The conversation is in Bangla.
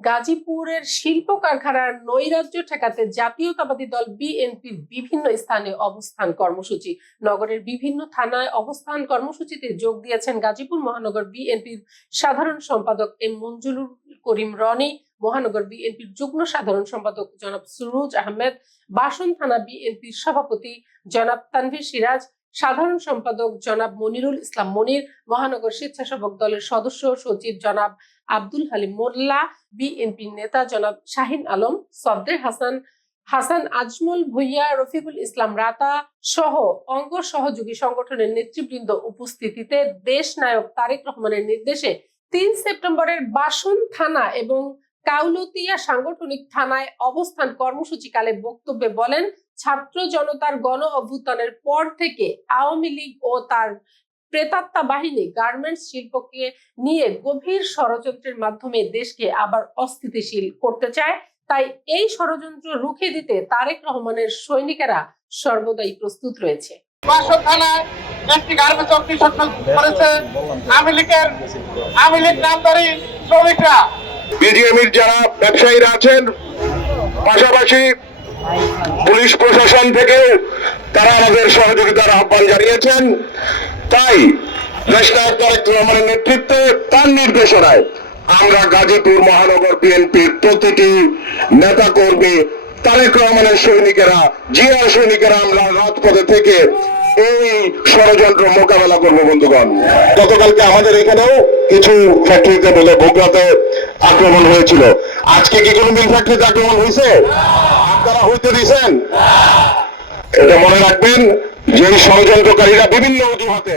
গাজীপুরের শিল্প কারখানার নৈরাজ্য ঠেকাতে জাতীয়তাবাদী দল বিএনপির বিভিন্ন স্থানে অবস্থান কর্মসূচি। নগরের বিভিন্ন থানায় অবস্থান কর্মসূচিতে যোগ দিয়েছেন গাজীপুর মহানগর বিএনপির সাধারণ সম্পাদক এম মঞ্জুরুল করিম রনি, মহানগর বিএনপির যুগ্ম সাধারণ সম্পাদক জনাব সুরুজ আহমেদ, বাসন থানা বিএনপির সভাপতি জনাব তানভীর সিরাজ সাধারণ সম্পাদক জনাব মনিরুল ইসলাম মনির, মহানগর স্বেচ্ছাসেবক দলের সদস্য সচিব জনাব আব্দুল হালিম মোল্লা বিএনপির নেতা জনাব শাহিন আলম সবদের হাসান হাসান আজমল, ভুইয়া, রফিকুল ইসলাম রাতা সহ অঙ্গ সহযোগী সংগঠনের নেতৃবৃন্দ উপস্থিতিতে দেশ নায়ক তারেক রহমানের নির্দেশে তিন সেপ্টেম্বরের বাসন থানা এবং কাউলতিয়া সাংগঠনিক থানায় অবস্থান কর্মসূচিকালে বক্তব্যে বলেন ছাত্র জনতার গণ অভ্যুত্থানের পর থেকে আওয়ামী লীগ ও তার প্রেতাত্মা বাহিনী গার্মেন্টস শিল্পকে নিয়ে গভীর ষড়যন্ত্রের মাধ্যমে দেশকে আবার অস্থিতিশীল করতে চায়। তাই এই ষড়যন্ত্র রুখে দিতে তারেক রহমানের সৈনিকেরা সর্বদাই প্রস্তুত রয়েছে। বাসন থানায় একটি গার্মেন্টস অগ্নিসংযোগ করেছে আওয়ামী লীগের আওয়ামী লীগ নামদারি শ্রমিকরা। বিজিএমির যারা ব্যবসায়ীরা আছেন পাশাপাশি পুলিশ প্রশাসন থেকে তারা আমাদের সহযোগিতার আহ্বান জানিয়েছেন। তাই দেশনায়ক তারেক রহমানের নেতৃত্বে তার নির্দেশনায় আমরা গাজীপুর মহানগর বিএনপির প্রতিটি নেতা কর্মী তারেক রহমানের সৈনিকেরা জিয়া সৈনিকেরা আমরা রাজপথে থেকে এই ষড়যন্ত্র মোকাবেলা করব বন্ধুগণ। গতকালকে আমাদের এখানেও কিছু ফ্যাক্টরিতে বলে বগুড়াতে আক্রমণ হয়েছিল। আজকে কি কোনো মিল ফ্যাক্টরিতে আক্রমণ হয়েছে? আপনারা হইতে দিয়েছেন। এটা মনে রাখবেন যে ষড়যন্ত্রকারীরা বিভিন্ন অজুহাতে